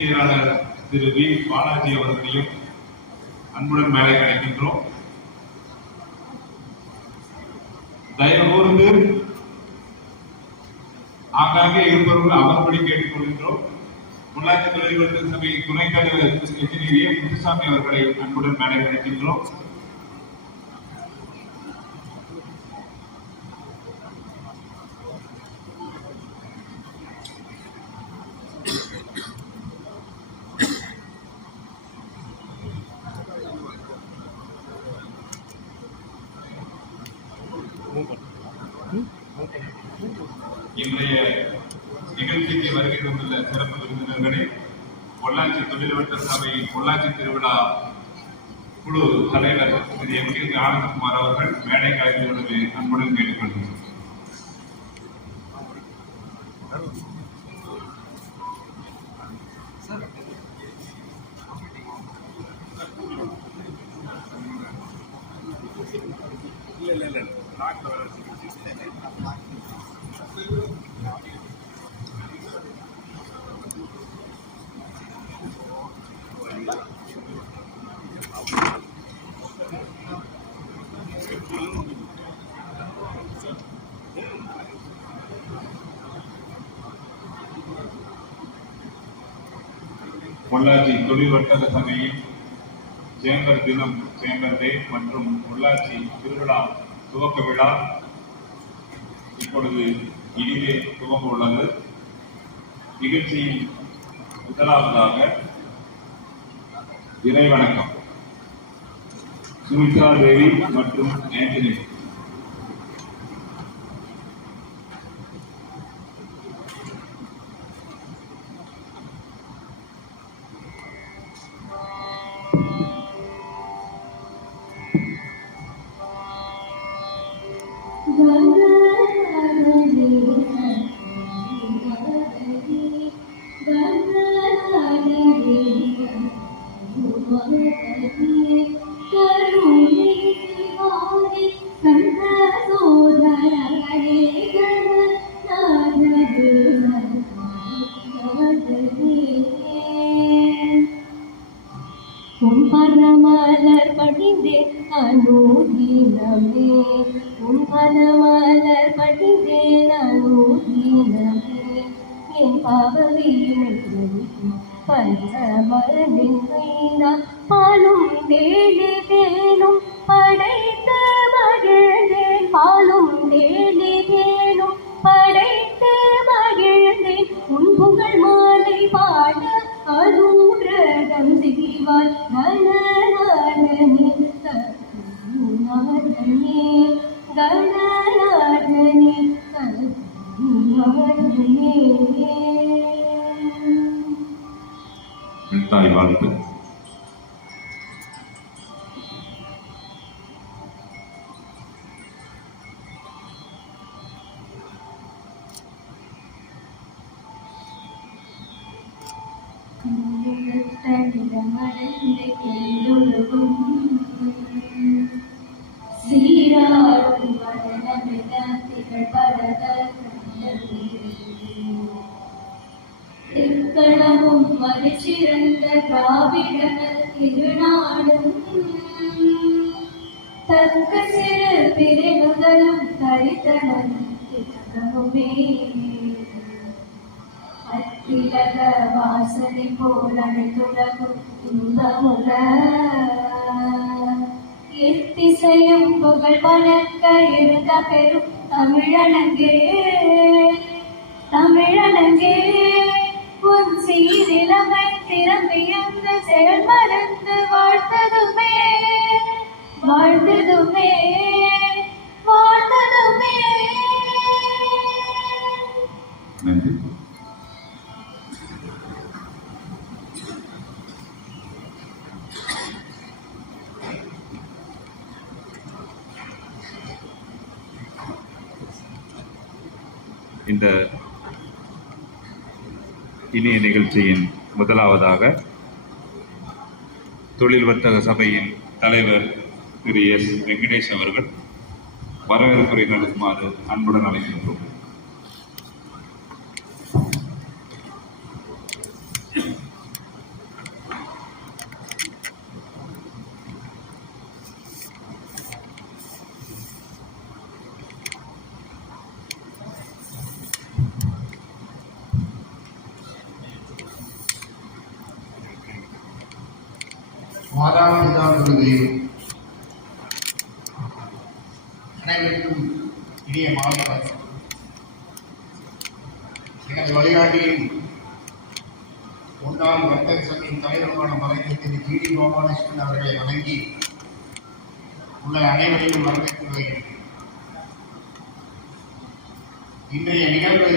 செயலாளர் திரு வி. பாலாஜி அவர்களையும் அன்புடன் மேலே கிடைக்கின்றோம் தயவு கூர்ந்து ஆங்காங்கே இருப்பவர்கள் அவர்படி கேட்டுக்கொள்கின்றோம். உள்ளாட்சி தொழில்நுட்ப சபை துணைத் தலைவர் திரு என்ஜினியர் முத்துசாமி அவர்களை அன்புடன் மேலே கிடைக்கின்றோம் இன்றைய நிகழ்ச்சிக்கு வருகை தந்துள்ள சிறப்பு விருந்தினர்களே பொள்ளாச்சி தொழில்வட்ட சபை பொள்ளாச்சி திருவிழா குழு தலைவர் திரு எம் கே ஆனந்தகுமார் அவர்கள் மேடை கலைஞர்களது அன்புடன் கேட்டுக்கொள்கிறோம். பொள்ளாச்சி தொழில் வர்த்தக சபையின் சேம்பர் தினம் சேம்பர் டே மற்றும் பொள்ளாச்சி திருவிழா துவக்க விழா இப்பொழுது இனிதே துவங்க உள்ளது. நிகழ்ச்சியின் முதலாவதாக இறைவணக்கம். சுமித்ரா தேவி மற்றும் ஆண்டனி 일단 이만 끝. பிரிவுகளும் அத்திலக வாசனை போல் அனைத்துலகும் இன்பமுக எத்திசையும் புகழ் வளர்க்க இருந்த பெரும் தமிழனங்கே தமிழனங்கே உன் சீரிலமை திறம்பியந்து செயல் மறந்து வாழ்த்ததுமே வாழ்ந்ததுமே நன்றி. இந்த இனிய நிகழ்ச்சியின் முதலாவதாக தொழில் வர்த்தக சபையின் தலைவர் திரு எஸ் வெங்கடேஷ் அவர்கள் வரவேற்புரை நடக்குமாறு அன்புடன் அழைக்கின்றோம் மாதாபிதா விருது அனைவருக்கும் இனிய மாலை வணக்கம். எனது முன்னாள் வர்த்தக தலைவருமான மறைந்த திரு ஜி டி. கோபாலகிருஷ்ணன் அவர்களை வணங்கி உள்ள அனைவரையும் வரவேற்கிறேன். இன்றைய நிகழ்வு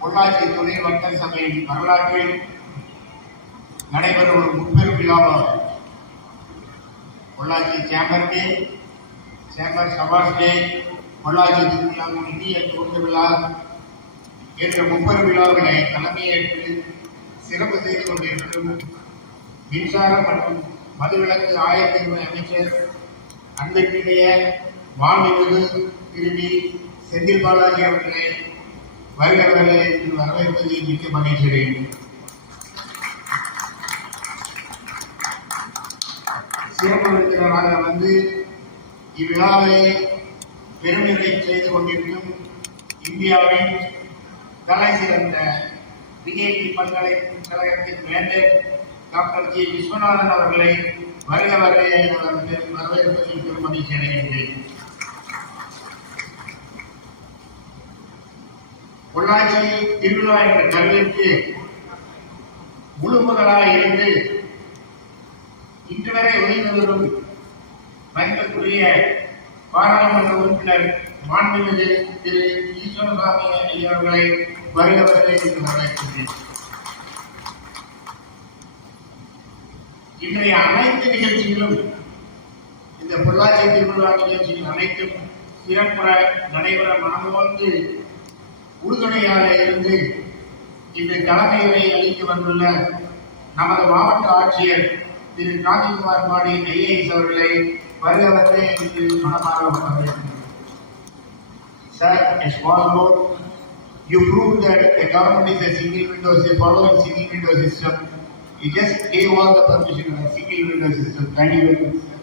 பொள்ளாச்சி துணை வர்த்தக சபையின் வரலாற்றில் நடைபெறும் ஒரு முப்பெரும் விழாவாகும் பொள்ளாச்சி சேம்பர் டே சேம்பர் சபாஸ் டே பொள்ளாச்சி திருவிழாவின் இந்திய துவக்க விழா என்ற முப்பது விழாவினை தலைமையேற்று சிறப்பு செய்து கொண்டிருக்கும் மின்சாரம் மற்றும் மதுவிலக்கு ஆயத்தின் அமைச்சர் அன்பிற்கிடைய மாண்புமிகு திருவி செந்தில் பாலாஜி அவர்களை வருகிறவர்களை வரவேற்பதில் மிக்க மகிழ்ச்சி சிறப்பு விருந்தினராக வந்து இவ்விழாவை பெருமையை செய்து கொண்டிருக்கும் இந்தியாவின் தலை சிறந்த பிஜேபி பல்கலைக்கழகத்தின் வேந்தர் டாக்டர் ஜி விஸ்வநாதன் அவர்களை வருக வருகையை என வரவேற்பதில் பெரும் அடைகின்றேன். பொள்ளாச்சி திருவிழா என்ற கல்விக்கு முழு முதலாக இருந்து இன்று வரை ஒளிந்து வரும் மதிப்புக்குரிய பாராளுமன்ற உறுப்பினர் மாண்புமிகு திரு ஈஸ்வரசாமி ஐயா அவர்களை வருகிறவர்களை என்று வரவேற்கின்றேன். இன்றைய அனைத்து நிகழ்ச்சிகளும் இந்த பொள்ளாச்சி திருவிழா நிகழ்ச்சிகள் அனைத்தும் சிறப்புற நடைபெற மனமோந்து உறுதுணையாக இருந்து இன்று தலைமையை அளித்து வந்துள்ள நமது மாவட்ட ஆட்சியர் திரு காந்திகுமார் பாடி ஐஏஎஸ் அவர்களை வருகிறவர்களே என்று மனமாக வரவேற்கிறேன் Sir, a small note. You proved that the government is a single window, is following single window system. You just gave all the permission on a single window system. Thank you very much, sir.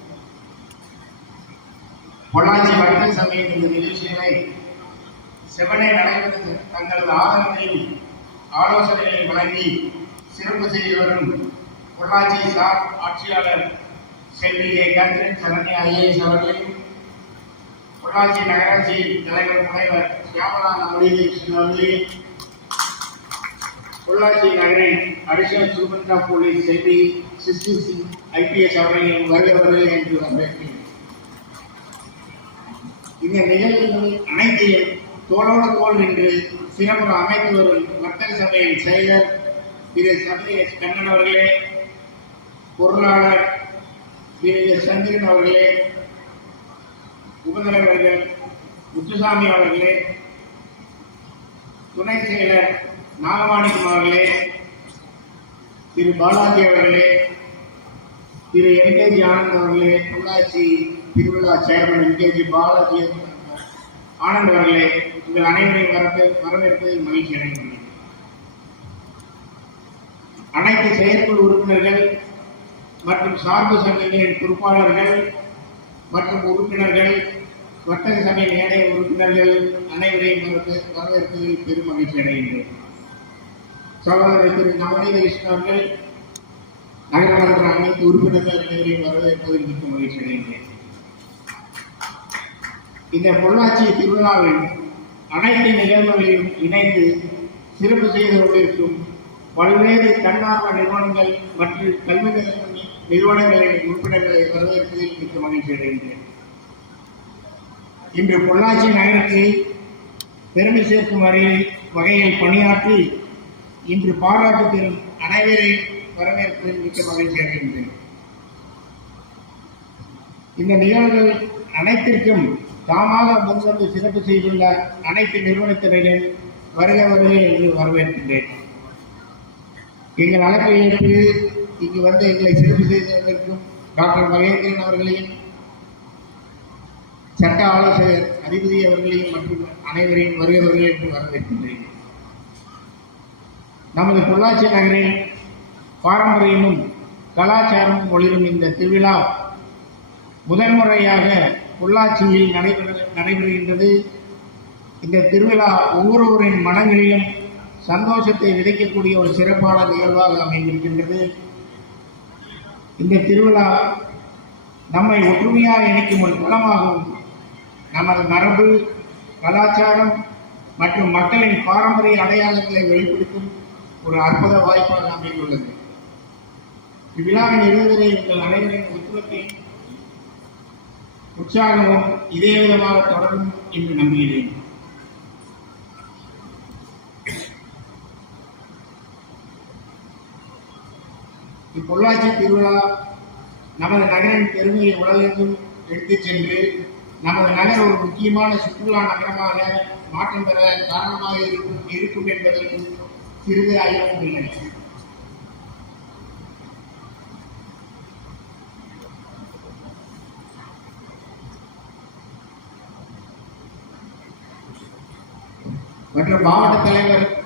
Pollachi வட்ட சபையின் இந்த நிகழ்ச்சிகளை செவனை நடைபெற்று தங்களது ஆதரவை ஆலோசனைகளை வழங்கி சிறப்பு செய்து வரும் பொள்ளாச்சி சார் ஆட்சியாளர் செல்வி ஏ கேத்ரின் சரண்யா ஐஏஎஸ் அவர்களையும் பொள்ளாச்சி நகராட்சி தலைவர் முனைவர் சியாமலா நவீனகிருஷ்ணன் அவர்களையும் பொள்ளாச்சி நகரின் அடிஷனல் சூப்பரண்ட் போலீஸ் செல்வி சிஸ்டி சிங் ஐபிஎஸ் அவர்களையும் வருகிறவர்கள் என்று வரவேற்கிறேன் இந்த நிகழ்வுகள் அனைத்தையும் தோளோடு தோல் நின்று சிறப்பு அமைத்து வரும் வர்த்தக சபையின் செயலர் திரு சந்திரேஷ் கண்ணன் அவர்களே பொருளாளர் திரு எஸ். சந்திரன் அவர்களே உபதலைவர்கள் முத்துசாமி அவர்களே துணை செயலர் நாகமாணிக்கம் அவர்களே திரு பாலாஜி அவர்களே திரு என்கேஜி ஆனந்த் அவர்களே உள்ளாட்சி திருவிழா சேர்மன் என்கேஜி பாலாஜி ஆனந்த் அவர்களே உங்கள் அனைவரையும் வரவே வரவேற்பதில் மகிழ்ச்சி அடைகின்றேன். அனைத்து செயற்குழு உறுப்பினர்கள் மற்றும் சார்பு சங்கங்களின் பொறுப்பாளர்கள் மற்றும் உறுப்பினர்கள் வர்த்தக சபை ஏனைய உறுப்பினர்கள் அனைவரையும் வரவேற்பதில் பெரும் மகிழ்ச்சி அடைகின்றேன். சகோதரர் திரு நவநீத கிருஷ்ணன் அவர்கள் நகரமன்ற அனைத்து உறுப்பினர்கள் அனைவரையும் வரவேற்பதில் மிக்க மகிழ்ச்சி அடைகின்றேன். இந்த பொள்ளாச்சி திருவிழாவில் அனைத்து நிகழ்வுகளிலும் இணைந்து சிறப்பு செய்து கொண்டிருக்கும் பல்வேறு தன்னார்வ நிறுவனங்கள் மற்றும் கல்வி நிறுவனங்களின் உறுப்பினர்களை வரவேற்பதில் மிக்க மகிழ்ச்சி அடைகின்றேன். இன்று பொள்ளாச்சி நகருக்கு பெருமை சேர்க்கும் வரையில் வகையில் பணியாற்றி இன்று பாராட்டு பெறும் அனைவரை வரவேற்பதில் மிக்க மகிழ்ச்சி அடைகின்றேன். இந்த நிகழ்வுகள் அனைத்திற்கும் தாமாக முன்வந்து சிறப்பு செய்துள்ள அனைத்து நிறுவனத்தினரின் வருக வருகை என்று வரவேற்கின்றேன். எங்கள் அழைப்பை ஏற்று இங்கு வந்து எங்களை சிறப்பு செய்ததற்கும் டாக்டர் மகேந்திரன் அவர்களையும் சட்ட ஆலோசகர் அதிபதி அவர்களையும் மற்றும் அனைவரையும் வருகிறவர்கள் என்று வரவேற்கின்றேன். நமது பொள்ளாச்சி நகரின் பாரம்பரியமும் கலாச்சாரமும் ஒளிரும் இந்த திருவிழா முதன்முறையாக பொள்ளாச்சியில் நடைபெற நடைபெறுகின்றது. இந்த திருவிழா ஒவ்வொருவரின் மனங்களிலும் சந்தோஷத்தை விதைக்கக்கூடிய ஒரு சிறப்பான நிகழ்வாக அமைந்திருக்கின்றது. இந்த திருவிழா நம்மை ஒற்றுமையாக இணைக்கும் ஒரு தளமாகவும் நமது மரபு கலாச்சாரம் மற்றும் மக்களின் பாரம்பரிய அடையாளங்களை வெளிப்படுத்தும் ஒரு அற்புத வாய்ப்பாக அமைந்துள்ளது. இவ்விழாவின் இறுதிவரை உங்கள் அனைவரின் ஒத்துழைப்பையும் உற்சாகமும் இதே விதமாக தொடரும் என்று நம்புகிறேன். இப்பொள்ளாச்சி திருவிழா நமது நகரின் பெருமையை உடலெங்கும் எடுத்து சென்று நமது நகர் ஒரு முக்கியமான சுற்றுலா நகரமாக மாற்றம் பெற காரணமாக இருக்கும் இருக்கும் என்பதற்கு சிறிது ஐயமும் இல்லை மற்றும் மாவட்ட தலைவர்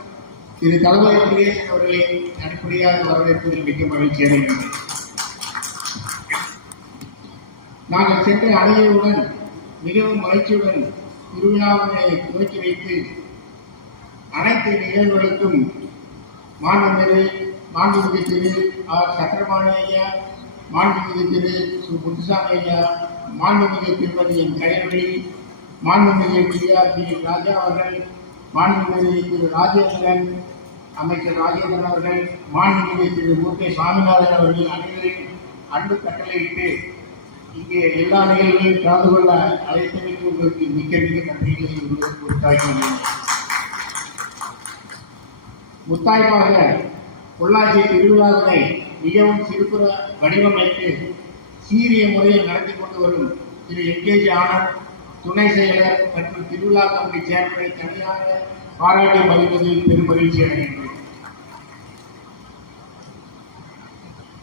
இது தளபதி முருகேசன் அவர்களை அடிப்படையாக வரவேற்பதில் மிக்க மகிழ்ச்சி அடைகிறது நாங்கள் சென்ற அணையுடன் மிகவும் மகிழ்ச்சியுடன் திருவிழாவினை துவக்கி வைத்து அனைத்து நிகழ்வுகளுக்கும் மாண்புமிகு மாண்புமிகு திரு ஆர் சக்கரபாணி ஐயா மாண்புமிகு திரு சு. முத்துசாமி ஐயா மாண்புமிகு திருமதி என் கயல்வெளி மாண்புமிகு டி. ஆர். பி. ராஜா அவர்கள் மாண்புமிகு திரு ராஜேந்திரன் அமைச்சர் ராஜேந்திரன் அவர்கள் மாண்புமிகு திரு மு. கே. சாமிநாதன் அவர்கள் அனைவரின் அன்பு கட்டளையிட்டு இங்கே எல்லா நிகழ்வுகளிலும் கலந்து கொள்ள அழைத்தமைக்கு உங்களுக்கு மிக்க மிக நன்றிகளை உங்களுக்கு உரித்தாக்கியுள்ளேன் முத்தாய்ப்பாக பொள்ளாச்சி திருவிழாவினை மிகவும் சிறப்புற வடிவமைத்து சீரிய முறையில் நடத்தி கொண்டு வரும் திரு எம்கேஜி ஆனந்த் துணை செயலர் மற்றும் திருவிழா கமிட்டி சேர்மனை தனியாக பாராட்டி மதிப்பதில் பெரும் மகிழ்ச்சி அடைகின்றேன்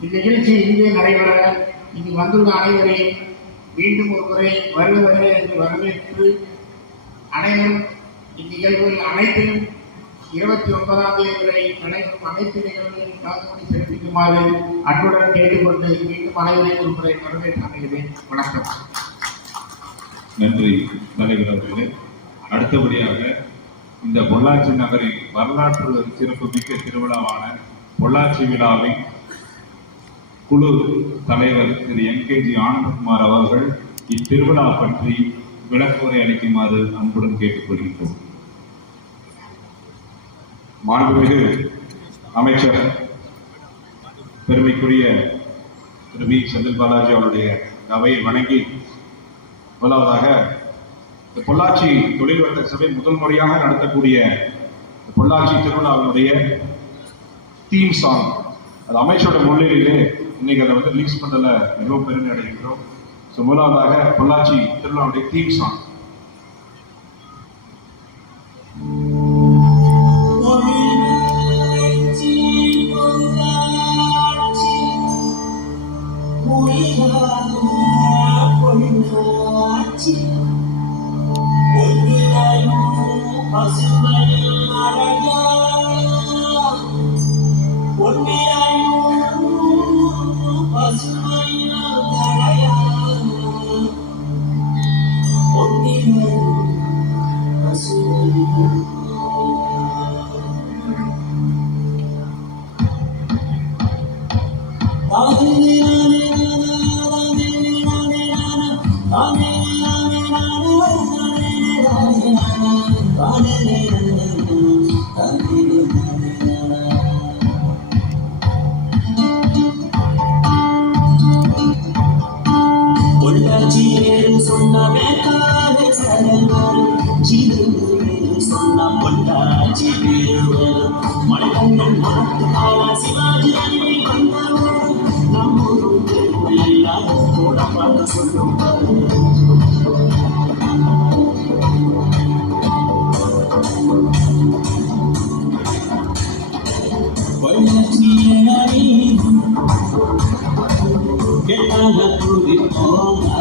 இந்நிகழ்ச்சி இங்கே நடைபெற இங்கு வந்துள்ள அனைவரையும் மீண்டும் ஒரு முறை வருவதே என்று வரவேற்று அனைவரும் இந்நிகழ்வுகள் அனைத்திலும் இருபத்தி ஒன்பதாம் தேதி வரை நடைபெறும் அனைத்து நிகழ்வுகளில் கலந்து கொண்டு சிறப்பிக்குமாறு அன்புடன் கேட்டுக்கொண்டு மீண்டும் அனைவரையும் ஒரு முறை வரவேற்று அமைகிறேன் வணக்கம். நன்றி தலைவர் அவர்களே. அடுத்தபடியாக இந்த பொள்ளாச்சி நகரின் வரலாற்று சிறப்புமிக்க திருவிழாவான பொள்ளாச்சி விழாவின் குழு தலைவர் திரு என்கேஜி ஆனந்தகுமார் அவர்கள் இத்திருவிழா பற்றி விளக்குரை அளிக்குமாறு அன்புடன் கேட்டுக்கொள்கின்றோம். மாண்புமிகு அமைச்சர் பெருமைக்குரிய திரு வி செந்தில் பாலாஜி அவருடைய அவையை வணங்கி முதலாவதாக இந்த பொள்ளாச்சி தொழில் வர்த்தக சபை முதல் முறையாக நடத்தக்கூடிய பொள்ளாச்சி திருவிழாவினுடைய தீம் சாங் அது அமைச்சரோட முன்னிலையிலே இன்னைக்கு அதை வந்து ரிலீஸ் பண்ணல மிகவும் பெருமை அடைகின்றோம் ஸோ முதலாவதாக Pollachi திருவிழாவுடைய theme song Música All the prudent, all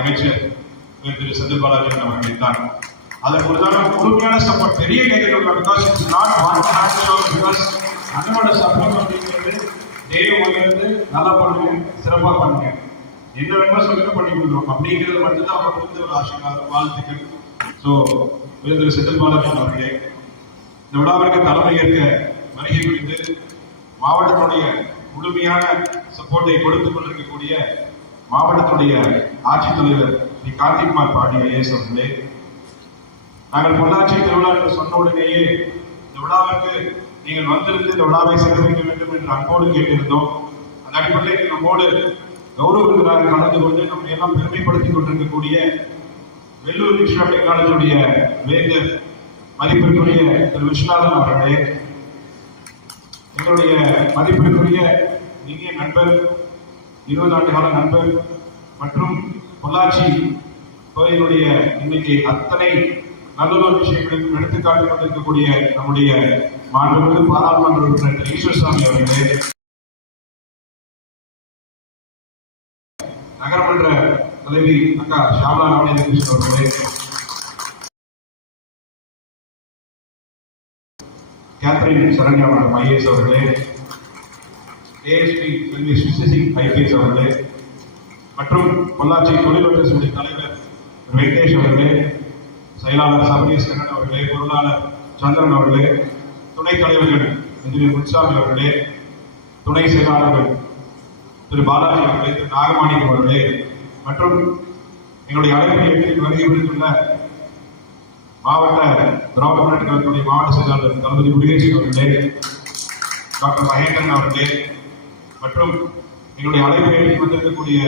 அமைச்சர் திரு செந்தில் பாலாஜி அவர்களை தான் அதற்கு முழுமையான சப்போர்ட் பெரிய கேட்கணும் because it's not one because அண்ணனோட சப்போர்ட் அப்படிங்கிறது டே ஒன்லேருந்து நல்லா பண்ணுங்க சிறப்பாக பண்ணுங்க என்ன வேணுமோ சொல்லுங்க பண்ணி கொடுக்குறோம் அப்படிங்கிறது மட்டும்தான் அவங்க கொடுத்த ஒரு ஆசீர்வாதம் வாழ்த்துக்கள். ஸோ திரு செந்தில் பாலாஜி அவர்களே இந்த விழாவிற்கு தலைமை ஏற்க வருகை குறித்து மாவட்டத்துடைய முழுமையான சப்போர்ட்டை கொடுத்துக் கொண்டிருக்கக்கூடிய மாவட்டத்துடைய ஆட்சித்தலைவர் ஸ்ரீ கார்த்திக்மார் பாடி ஐஏஎஸ் அவர்களே நாங்கள் பொள்ளாச்சி திருவிழா என்று சொன்ன உடனேயே இந்த விழாவிற்கு நீங்கள் வந்திருந்து இந்த விழாவை சிறப்பிக்க வேண்டும் என்று அன்போடு கேட்டிருந்தோம். அந்த அடிப்படையில் நம்மோடு கௌரவ விருந்தினராக கலந்து கொண்டு நம்மை எல்லாம் பெருமைப்படுத்திக் கொண்டிருக்கக்கூடிய வெள்ளூர் விஸ்வ காலேஜுடைய வேந்தர் மதிப்பிற்குரிய திரு. விஸ்வநாதன் அவர்களே எங்களுடைய மதிப்பிற்குரிய இனிய நண்பர் இருபது ஆண்டு கால நண்பர் மற்றும் பொள்ளாச்சி கோயிலுடைய இன்னைக்கு அத்தனை நல்ல விஷயங்களுக்கும் எடுத்துக்காட்டு கொண்டிருக்கக்கூடிய நம்முடைய மாண்புமிகு பாராளுமன்ற உறுப்பினர் ஈஸ்வரசாமி அவர்களே நகரமன்ற தலைவி அக்கா ஷாமலா நவநீதகிருஷ்ணன் அவர்களே கேத்ரின் சரண்யா மேடம் ஐஏஎஸ் அவர்களே ஏஎஸ்பி செல்வி சுசிசிங் ஐபிஎஸ் அவர்களே மற்றும் பொள்ளாச்சி தொழில்நுட்ப சபை தலைவர் வெங்கடேஷ் அவர்களே செயலாளர் சபரீஷ் கண்ணன் அவர்களே பொருளாளர் சந்திரன் அவர்களே துணைத் தலைவர்கள் இன்ஜினியர் முன்சாமி அவர்களே துணை செயலாளர்கள் திரு பாலாஜி அவர்களே திரு நாகமாணிக்கம் அவர்களே மற்றும் எங்களுடைய அழைப்பு ஏற்று வருகை விடுத்துள்ள மாவட்ட திராவிட முன்னேற்ற கழகத்துடைய மாவட்ட செயலாளர் தளபதி முருகேசன் அவர்களே டாக்டர் மகேந்திரன் அவர்களே மற்றும் எங்களுடைய அழைப்பை வந்திருக்கக்கூடிய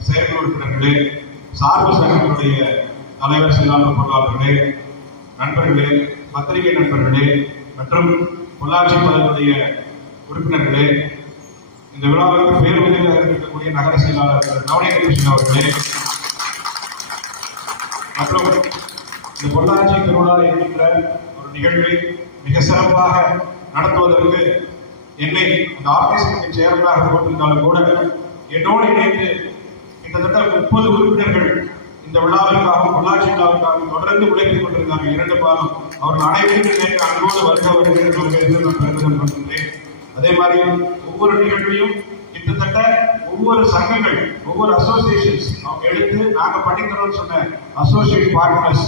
செயற்கை உறுப்பினர்களே சார்பு சங்கங்களுடைய தலைவர் செயலாளர் பொருளாளர்களே நண்பர்களே பத்திரிகை நண்பர்களே மற்றும் பொள்ளாச்சி பதவியுடைய உறுப்பினர்களே இந்த விழாவிற்கு பேருதவியாக இருக்கக்கூடிய நகர செயலாளர் திரு கிருஷ்ணன் அவர்களே மற்றும் இந்த பொள்ளாச்சி திருவிழா என்கின்ற ஒரு நிகழ்வை மிக சிறப்பாக நடத்துவதற்கு என்னை அந்த ஆபீஸ் சேர்மனாக போட்டிருந்தாலும் கூட என்னோடு இணைந்து கிட்டத்தட்ட முப்பது உறுப்பினர்கள் இந்த விழாவிற்காகவும் உள்ளாட்சி விழாவிற்காகவும் தொடர்ந்து உழைத்துக் கொண்டிருந்தாங்க இரண்டு பாதம் அவர்கள் அனைவருக்கும் நேற்று அன்போடு வருக வருகிறேன் நான் பெருமிதம் கொள்கின்றேன் அதே மாதிரி ஒவ்வொரு நிகழ்வையும் கிட்டத்தட்ட ஒவ்வொரு சங்கங்கள் ஒவ்வொரு அசோசியேஷன்ஸ் அவங்க எடுத்து நாங்கள் பண்ணித்தரோம்னு சொன்ன அசோசியேட் பார்ட்னர்ஸ்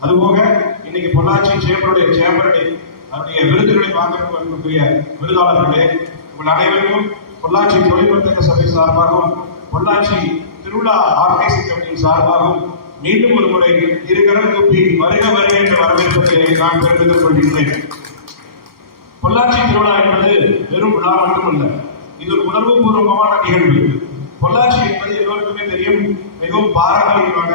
அதுபோக இன்னைக்கு பொள்ளாச்சி சேம்பருடைய சேம்பருடைய அதனுடைய விருதுகளை வாங்கக்கூடிய விருதாளர்களே உங்கள் அனைவருக்கும் பொள்ளாச்சி தொழில் வர்த்தக சபை சார்பாகவும் பொள்ளாச்சி திருவிழா ஆர்கனைசிங் கமிட்டியின் சார்பாகவும் மீண்டும் ஒரு முறை இருகரம் கூப்பி வருக வருக என்ற வரவேற்பதை நான் பெருமிதம் கொள்கின்றேன். பொள்ளாச்சி திருவிழா என்பது வெறும் விழா மட்டுமல்ல இது ஒரு உணர்வு பூர்வமான நிகழ்வு. பொள்ளாச்சி என்பது எல்லோருக்குமே தெரியும் மிகவும் பாரம்பரியமான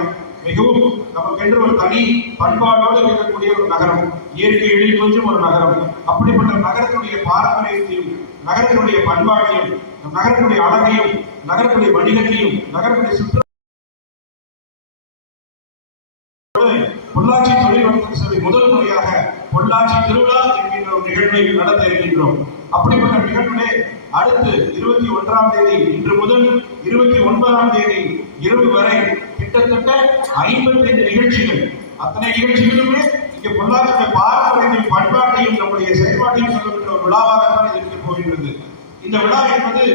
மிகவும் நமக்கென்று ஒரு தனி பண்பாடோடு இருக்கக்கூடிய ஒரு நகரம். இயற்கை எழில் கொஞ்சம் ஒரு நகரம். அப்படிப்பட்ட நகரத்துடைய பாரம்பரியத்தையும் நகரத்தினுடைய பண்பாட்டையும் நகரத்துடைய அழகையும் நகரத்துடைய வணிகத்தையும் நகரத்துடைய சுற்று பொள்ளாச்சி தொழில் வர்த்தக சபை முதல் முறையாக பொள்ளாச்சி திருவிழா என்கின்ற ஒரு நிகழ்வை நடத்த இருக்கின்றோம். அப்படிப்பட்ட நிகழ்விலே அடுத்து இருபத்தி ஒன்றாம் தேதி இன்று முதல் இருபத்தி ஒன்பதாம் தேதி இரவு வரை கிட்டத்தட்ட ஐம்பத்தைந்து நிகழ்ச்சிகள். அத்தனை நிகழ்ச்சிகளுமே இங்கே பொள்ளாச்சியுடைய பாரம்பரியத்தையும் பண்பாட்டையும் நம்முடைய செயல்பாட்டையும் சொல்லுகின்ற ஒரு விழாவாகத்தான் இது இருக்க போகின்றது. இந்த விழா என்பது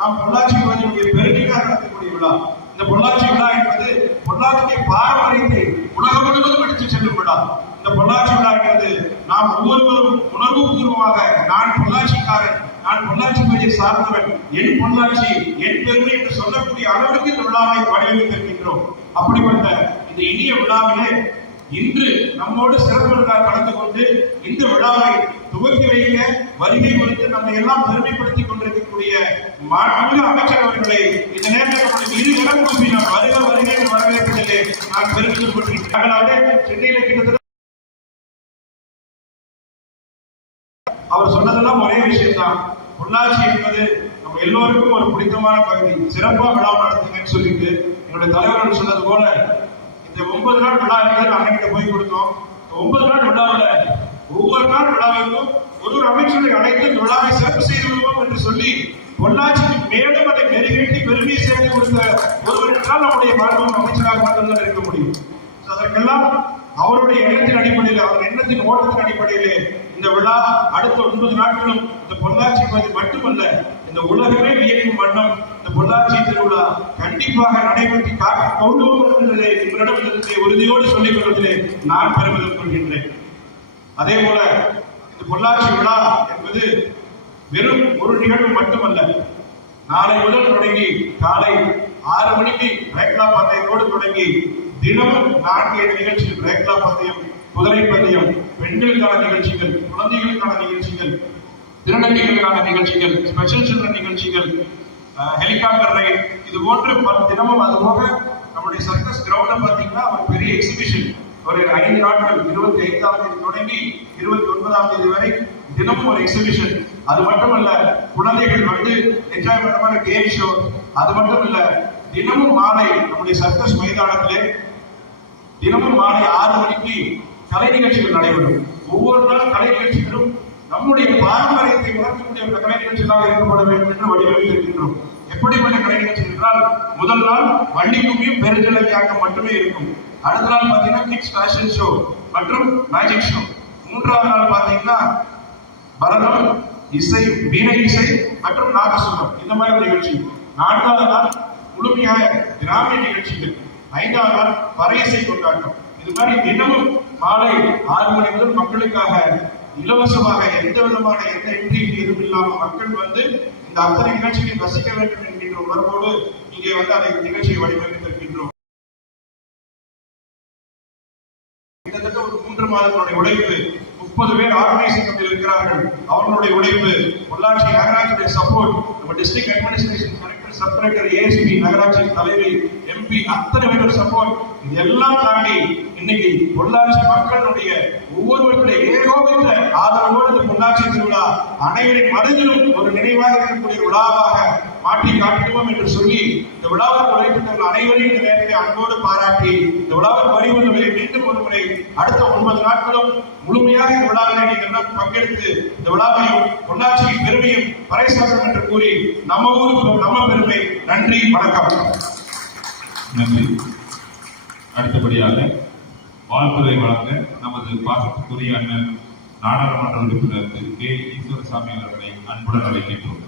நாம் பொள்ளாச்சி பகுதியுடைய பெருமையாக நடத்தக்கூடிய விழா. இந்த பொள்ளாச்சி விழா என்பது பொள்ளாச்சிய பாரம்பரியத்தை உலகம் முழுவதும் எடுத்து செல்லும் விழா. இந்த பொள்ளாச்சி விழா என்பது நாம் ஒவ்வொருவரும் உணர்வு பூர்வமாக நான் பொள்ளாச்சிக்காரன் நான் பொள்ளாச்சி பகுதியை சார்ந்தவன் என் பொள்ளாச்சி என் பெருமை என்று சொல்லக்கூடிய அளவுக்கு இந்த விழாவை வடிவமைத்திருக்கின்றோம் அப்படிப்பட்ட இந்த இனிய விழாவிலே இன்று நம்மோடு சிறப்புகளாக கலந்து கொண்டு இந்த விழாவை துவக்கி வைக்க வருகை வைத்து நம்மை எல்லாம் பெருமைப்படுத்திக் கொண்டிருக்கக்கூடிய மாண்புமிகு அமைச்சர் அவர்களை இந்த நேரத்தில் நம்முடைய இரு இடம் கூப்பி நாம் வருக வருகை வரவேற்பதிலே நான் பெருமிதம் கொண்டிருக்கிறேன் சென்னையில கிட்டத்தட்ட அவர் சொன்னதெல்லாம் ஒரே விஷயம்தான். பொள்ளாச்சி என்பது நம்ம எல்லோருக்கும் ஒரு பிடித்தமான பகுதி. சிறப்பா விழா நடத்துங்கன்னு சொல்லிட்டு என்னுடைய தலைவர்கள் சொன்னது போல இந்த ஒன்பது நாள் விழா என்பது அன்னைக்கு போய் கொடுத்தோம். ஒன்பது நாள் விழாவில் ஒவ்வொரு நாள் விழாவிற்கும் ஒரு ஒரு அமைச்சரை அழைத்து இந்த விழாவை சிறப்பு செய்து விடுவோம் என்று சொல்லி பொள்ளாச்சிக்கு மேலும் அதை மெருகேட்டி பெருமையை சேர்த்து கொடுத்த ஒருவர் என்றால் நம்முடைய மாண்பு அமைச்சராக மட்டும்தான் இருக்க முடியும். அதற்கெல்லாம் அவருடைய எண்ணத்தின் அடிப்படையில் அவர் எண்ணத்தின் ஓட்டத்தின் அடிப்படையிலே இந்த விழா அடுத்த ஒன்பது நாட்களும் இந்த பொள்ளாச்சி பகுதி மட்டுமல்ல இந்த உலகமே வியக்கும் வண்ணம் இந்த பொள்ளாச்சி திருவிழா கண்டிப்பாக நடைபெற்று காக்க கொண்டு வரும் உங்களிடமிருந்து உறுதியோடு சொல்லிக் கொள்வதிலே நான் பெருமிதம் கொள்கின்றேன். அதே போல இந்த பொள்ளாச்சி விழா என்பது வெறும் ஒரு நிகழ்வு மட்டுமல்ல. நாளை முதல் தொடங்கி காலை ஆறு மணிக்கு ரேக்லா பந்தயத்தோடு தொடங்கி தினமும் நான்கு நிகழ்ச்சிகள் ரேக்லா பந்தயம் குதிரை பந்தயம் பெண்களுக்கான நிகழ்ச்சிகள் குழந்தைகளுக்கான நிகழ்ச்சிகள் திருநங்கைகளுக்கான நிகழ்ச்சிகள் ஸ்பெஷல் சில்ட்ரன் நிகழ்ச்சிகள் ஹெலிகாப்டர் ரைட் இது போன்று பல தினமும் அது போக நம்முடைய சர்க்கஸ் கிரவுண்ட பாத்தீங்கன்னா ஒரு பெரிய எக்ஸிபிஷன் ஒரு ஐந்து நாட்கள் இருபத்தி ஐந்தாம் தேதி தொடங்கி இருபத்தி ஒன்பதாம் தேதி வரை தினமும் ஒரு எக்ஸிபிஷன் அது மட்டுமல்ல குழந்தைகள் வந்து என்ஜாய் பண்ற மாதிரி கேம் ஷோ அது மட்டும் இல்ல தினமும் மாலை நம்முடைய சர்க்கஸ் மைதானத்திலே தினமும் மாலை ஆறு மணிக்கு கலை நிகழ்ச்சிகள் நடைபெறும். ஒவ்வொரு நாள் கலை நிகழ்ச்சிகளும் நம்முடைய பாரம்பரியத்தை உணர்த்தக்கூடிய ஒரு கலை நிகழ்ச்சிகளாக இருக்கப்பட வேண்டும் என்று வடிவமைத்திருக்கின்றோம். எப்படிப்பட்ட கலை நிகழ்ச்சி என்றால் முதல் நாள் வள்ளி கும்மியும் பெருஞ்சலக்கியாக்கம் மட்டுமே இருக்கும். அடுத்த நாள் பாத்தீங்கன்னா கிட்ஸ் ஃபேஷன் ஷோ மற்றும் மேஜிக் ஷோ மூன்றாவது நாள் பாத்தீங்கன்னா பரதம் இசை வீணை இசை மற்றும் நாகசுரம் இந்த மாதிரி ஒரு நிகழ்ச்சி நான்காவது நாள் முழுமையாக கிராமிய நிகழ்ச்சிகள். ஐந்தாம் நாள் வரையசை கொண்டாட்டம். இது மாதிரி தினமும் மாலை ஆறு மணி முதல் மக்களுக்காக இலவசமாக எந்த விதமான எந்த என்ட்ரி எதுவும் இல்லாம மக்கள் வந்து இந்த அத்தனை நிகழ்ச்சியை ரசிக்க வேண்டும் என்கின்ற உணர்வோடு இங்கே வந்து அதை நிகழ்ச்சியை வடிவமைத்திருக்கின்றோம் கிட்டத்தட்ட ஒரு மூன்று மாதங்களுடைய உழைப்பு முப்பது பேர் ஆர்கனைசிங் கமிட்டியில் இருக்கிறார்கள். அவர்களுடைய உழைப்பு பொள்ளாச்சி நகராட்சியுடைய சப்போர்ட் நம்ம district administration collector sub ASP நகராட்சி தலைவி எம்பி அத்தனை பேர் சப்போர்ட் இது எல்லாம் தாண்டி இன்னைக்கு பொள்ளாச்சி மக்களுடைய ஒவ்வொருவருடைய ஏகோபித்த ஆதரவோடு இந்த பொள்ளாச்சி திருவிழா அனைவரின் மனதிலும் ஒரு நினைவாக இருக்கக்கூடிய விழாவாக மாற்றி காட்டுவோம் என்று சொல்லி இந்த விழாவுக்கு உழைப்பிட்டவர்கள் அனைவரையும் இந்த நேரத்தை அன்போடு பாராட்டி இந்த விழாவுக்கு வழிவந்தவர்களை மீண்டும் ஒரு முறை அடுத்த ஒன்பது நாட்களும் முழுமையாக இந்த விழாவினை நீங்கள் பங்கெடுத்து இந்த விழாவையும் பொள்ளாச்சியின் பெருமையும் பறைசாசம் என்று கூறி நம்ம ஊருக்கு நம்ம பெருமை நன்றி வணக்கம். நன்றி. அடுத்தபடியாக வாழ்த்துறை வழங்க நமது பாசத்துக்குரிய அண்ணன் நாடாளுமன்ற உறுப்பினர் திரு கே ஈஸ்வரசாமி அவர்களை அன்புடன் அழைக்கின்றோம்.